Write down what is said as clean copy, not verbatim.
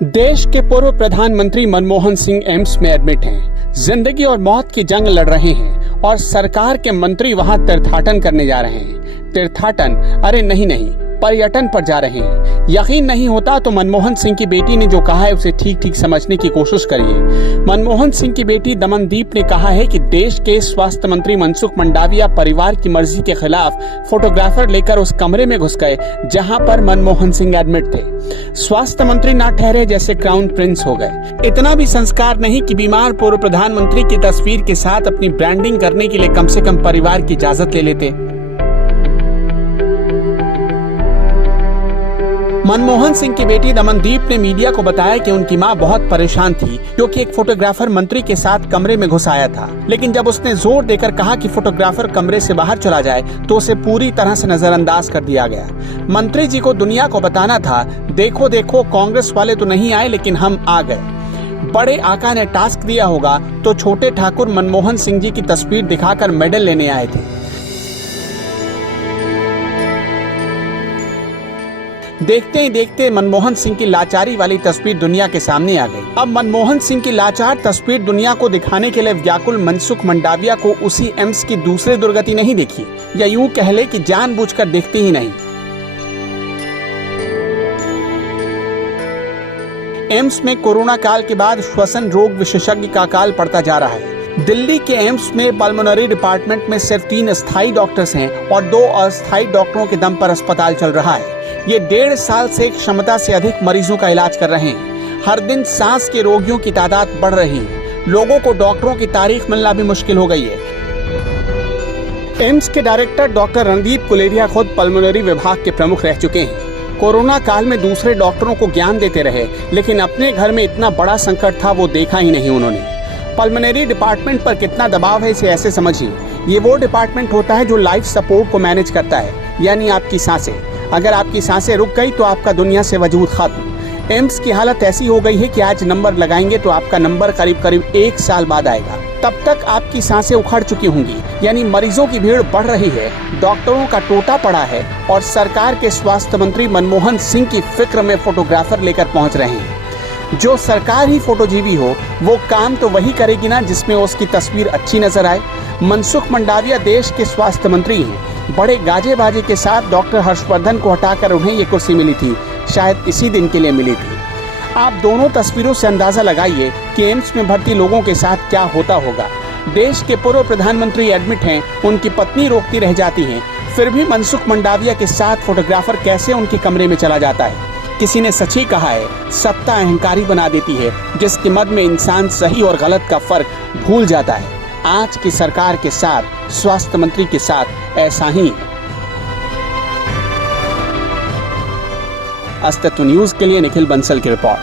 देश के पूर्व प्रधानमंत्री मनमोहन सिंह एम्स में एडमिट हैं। जिंदगी और मौत की जंग लड़ रहे हैं और सरकार के मंत्री वहां तीर्थाटन करने जा रहे हैं। तीर्थाटन? अरे नहीं, पर्यटन पर जा रहे हैं। यकीन नहीं होता तो मनमोहन सिंह की बेटी ने जो कहा है उसे ठीक समझने की कोशिश करिए। मनमोहन सिंह की बेटी दमनदीप ने कहा है कि देश के स्वास्थ्य मंत्री मनसुख मंडाविया परिवार की मर्जी के खिलाफ फोटोग्राफर लेकर उस कमरे में घुस गए जहां पर मनमोहन सिंह एडमिट थे। स्वास्थ्य मंत्री ना ठहरे जैसे क्राउन प्रिंस हो गए। इतना भी संस्कार नहीं कि बीमार पूर्व प्रधानमंत्री की तस्वीर के साथ अपनी ब्रांडिंग करने के लिए कम से कम परिवार की इजाजत ले लेते। मनमोहन सिंह की बेटी दमनदीप ने मीडिया को बताया कि उनकी मां बहुत परेशान थी क्योंकि एक फोटोग्राफर मंत्री के साथ कमरे में घुस आया था, लेकिन जब उसने जोर देकर कहा कि फोटोग्राफर कमरे से बाहर चला जाए तो उसे पूरी तरह से नजरअंदाज कर दिया गया। मंत्री जी को दुनिया को बताना था, देखो कांग्रेस वाले तो नहीं आए लेकिन हम आ गए। बड़े आका ने टास्क दिया होगा तो छोटे ठाकुर मनमोहन सिंह जी की तस्वीर दिखाकर मेडल लेने आए थे। देखते ही देखते मनमोहन सिंह की लाचारी वाली तस्वीर दुनिया के सामने आ गई। अब मनमोहन सिंह की लाचार तस्वीर दुनिया को दिखाने के लिए व्याकुल मनसुख मंडाविया को उसी एम्स की दूसरी दुर्गति नहीं देखी, या यूं कह ले कि जानबूझकर देखते ही नहीं। एम्स में कोरोना काल के बाद श्वसन रोग विशेषज्ञ का काल पड़ता जा रहा है। दिल्ली के एम्स में पल्मोनरी डिपार्टमेंट में सिर्फ 3 स्थायी डॉक्टर्स हैं और 2 अस्थायी डॉक्टरों के दम पर अस्पताल चल रहा है। ये 1.5 साल से क्षमता से अधिक मरीजों का इलाज कर रहे हैं। हर दिन सांस के रोगियों की तादाद बढ़ रही है। लोगों को डॉक्टरों की तारीख मिलना भी मुश्किल हो गई है। एम्स के डायरेक्टर डॉक्टर रणदीप गुलेरिया खुद पल्मोनरी विभाग के प्रमुख रह चुके हैं। कोरोना काल में दूसरे डॉक्टरों को ज्ञान देते रहे, लेकिन अपने घर में इतना बड़ा संकट था वो देखा ही नहीं उन्होंने। पल्मोनरी डिपार्टमेंट पर कितना दबाव है इसे ऐसे समझिए, ये वो डिपार्टमेंट होता है जो लाइफ सपोर्ट को मैनेज करता है, यानी आपकी सांसें। अगर आपकी सांसें रुक गई तो आपका दुनिया से वजूद खत्म। एम्स की हालत ऐसी हो गई है कि आज नंबर लगाएंगे तो आपका नंबर करीब 1 साल बाद आएगा। तब तक आपकी सांसें उखड़ चुकी होंगी, यानी मरीजों की भीड़ बढ़ रही है, डॉक्टरों का टोटा पड़ा है और सरकार के स्वास्थ्य मंत्री मनमोहन सिंह की फिक्र में फोटोग्राफर लेकर पहुंच रहे हैं। जो सरकार ही फोटोजीवी हो वो काम तो वही करेगी ना जिसमें उसकी तस्वीर अच्छी नजर आए। मनसुख मंडाविया देश के स्वास्थ्य मंत्री हैं। बड़े गाजे बाजे के साथ डॉक्टर हर्षवर्धन को हटाकर उन्हें ये कुर्सी मिली थी, शायद इसी दिन के लिए मिली थी। आप दोनों तस्वीरों से अंदाजा लगाइए कि एम्स में भर्ती लोगों के साथ क्या होता होगा। देश के पूर्व प्रधानमंत्री एडमिट हैं, उनकी पत्नी रोकती रह जाती हैं, फिर भी मनसुख मंडाविया के साथ फोटोग्राफर कैसे उनके कमरे में चला जाता है। किसी ने सच ही कहा है, सत्ता अहंकारी बना देती है, जिसके मद में इंसान सही और गलत का फर्क भूल जाता है। आज की सरकार के साथ, स्वास्थ्य मंत्री के साथ ऐसा ही है। अस्तित्व न्यूज के लिए निखिल बंसल की रिपोर्ट।